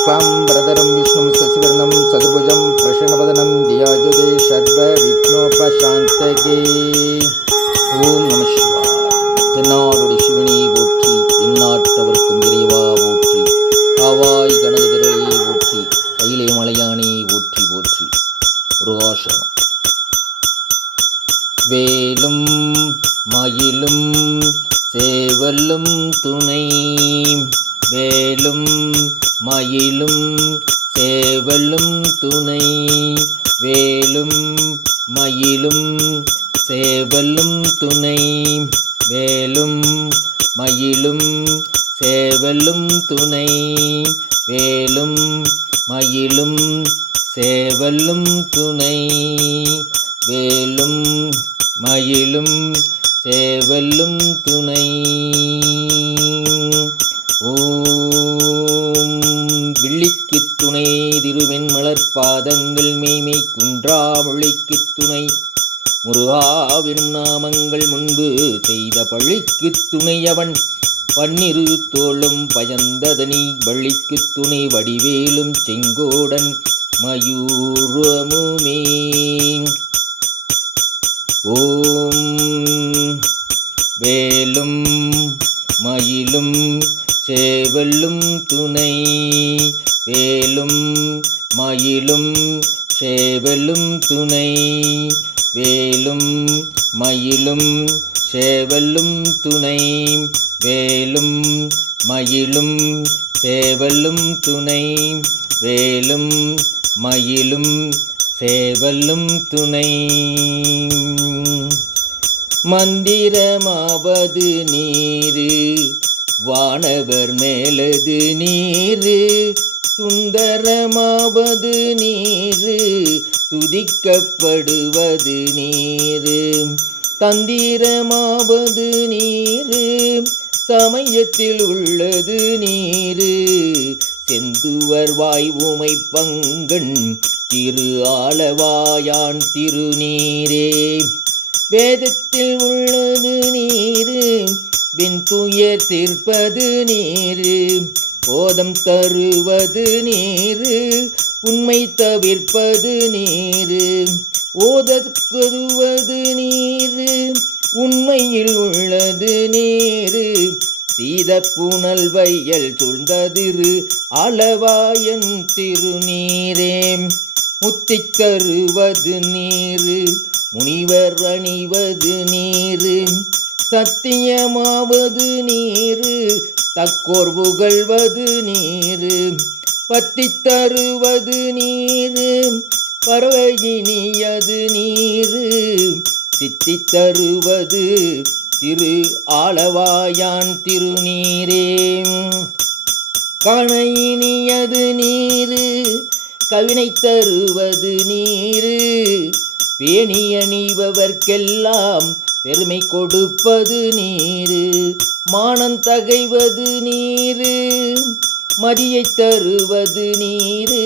शुक्लाम्बरधरं विष्णुं शशिवर्णं चतुर्भुजं प्रसन्नवदनं ध्यायते सर्वविघ्नोपशान्तये। ஓம் நம சிவாய். தென்னாடுடைய சிவனே போற்றி, எந்நாட்டவர்க்கும் இறைவா போற்றி, காவாய் கனகதிரளே போற்றி, கையிலே மலையானே போற்றி போற்றி. முருகாசனம். வேலும் மயிலும் சேவலும் துணை, வேலும் மயிலும் சேவலும் துணை, வேலும் மயிலும் சேவலும் துணை, வேலும் மயிலும் சேவலும் துணை, வேலும் மயிலும் சேவலும் துணை, வேலும் மயிலும் சேவலும் துணை. ஓம் வில்லிக்கு துணை திருவெண் மலர்பாதங்கள் மெய்மை குன்றா மொழிக்கு துணை, முருகாவினும் நாமங்கள் முன்பு செய்த பழிக்கு துணையவன், பன்னிரு தோளும் பயந்ததனி வழிக்கு துணை, வடிவேலும் செங்கோடன் மயூரமுமே. ஓம் வேலும் மயிலும் சேவலும் துணை, வேலும் மயிலும் சேவலும் துணை, வேலும் மயிலும் சேவலும் துணை, வேலும் மயிலும் சேவலும் துணை, வேலும் மயிலும் சேவலும் துணை. மந்திரமாவது நீரு வானவர் மேலது நீரு, சுந்தரமாவது நீரு துதிக்கப்படுவது நீரு, தந்திரமாவது நீரு சமயத்தில் உள்ளது நீரு, செந்துவர் வாய் உமை பங்கன் திரு ஆளவாயான் திருநீரே, வேதத்தில் உள்ளது நீரு வெண்துயர் தீர்ப்பது நீரு, போதம் தருவது நீரு உண்மை தவிர்ப்பது நீரு, ஓதற்கருவது நீரு உண்மையில் உள்ளது நீரு, சீத புனல் வையல் சூழ்ந்ததிரு அளவாயன் திருநீரே, முத்தித் தருவது நீரு முனிவர் அணிவது நீரு, சத்தியமாவது நீரு தக்கோர் புகழ்வது நீரு, பத்தித் தருவது நீரு பறவையினியது நீரு, சித்தித் தருவது திரு ஆளவாயான் திருநீரே, கணையினியது நீரு கவினை தருவது நீரு, பேணி அணிபவர்க்கெல்லாம் பெருமை கொடுப்பது நீரு, மானம் தகைவது நீரு மதியை தருவது நீரு,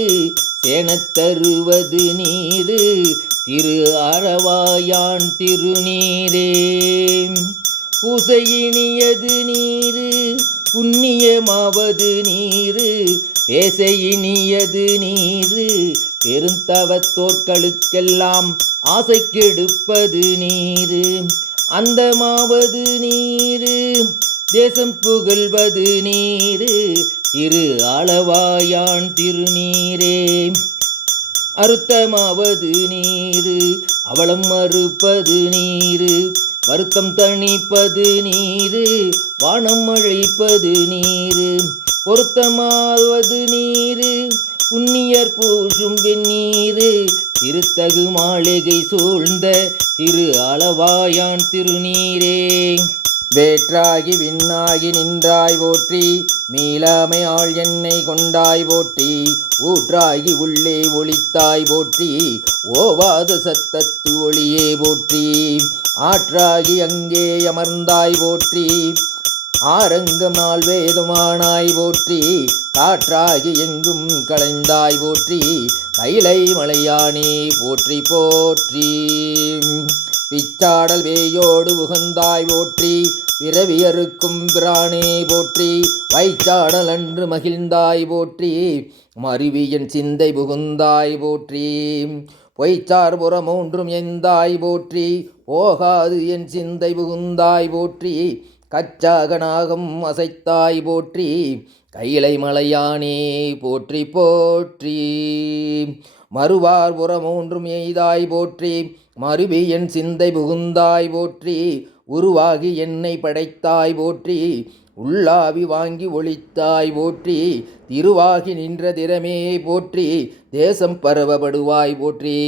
சேனத் தருவது நீரு திரு ஆரவாயான் திருநீரே, பூசையினியது நீரு புண்ணியமாவது நீரு, பேசையினியது நீரு பெருந்தவத்தோர்களுக்கெல்லாம் ஆசை கெடுப்பது நீரு, அந்தமாவது நீரு தேசம் புகழ்வது நீரு திரு ஆளவாயான் திருநீரே, அறுத்தமாவது நீரு அவலம் மறுப்பது நீரு, வருத்தம் தணிப்பது நீரு வானம் அழைப்பது நீரு, பொருத்தமாவது நீரு புண்ணியர் பூசும் வெந்நீரு, திருத்தகு மாளிகை சூழ்ந்த திரு ஆளவாயான் திருநீரே, வேற்றாகி விண்ணாகி நின்றாய் போற்றி, மீளாமையாள் என்னை கொண்டாய் போற்றி, ஊற்றாகி உள்ளே ஒளித்தாய் போற்றி, ஓவாத சத்தத்து ஒளியே போற்றி, ஆற்றாகி அங்கே அமர்ந்தாய் போற்றி, ஆரங்கம் நாள் வேதமானாய் போற்றி, காற்றாகி எங்கும் களைந்தாய் போற்றி, கைலை மலையானே போற்றி போற்றி, பிச்சாடல் வேயோடு உகந்தாய் போற்றி, பிறவியறுக்கும் பிரானே போற்றி, வைச்சாடல் அன்று மகிழ்ந்தாய் போற்றி, மருவியன் சிந்தை புகுந்தாய் போற்றி, பொய்ச்சார் புறமூன்றும் எந்தாய் போற்றி, போகாது என் சிந்தை புகுந்தாய் போற்றி, கச்சாகனாகம் அசைத்தாய் போற்றி, கைலை மலையானே போற்றி போற்றி, மறுவார் புறமூன்றும் எய்தாய் போற்றி, மருவி என் சிந்தை புகுந்தாய் போற்றி, உருவாகி என்னை படைத்தாய் போற்றி, உள்ளாவி வாங்கி ஒளித்தாய் போற்றி, திருவாகி நின்ற திறமே போற்றி, தேசம் பரவப்படுவாய் போற்றி.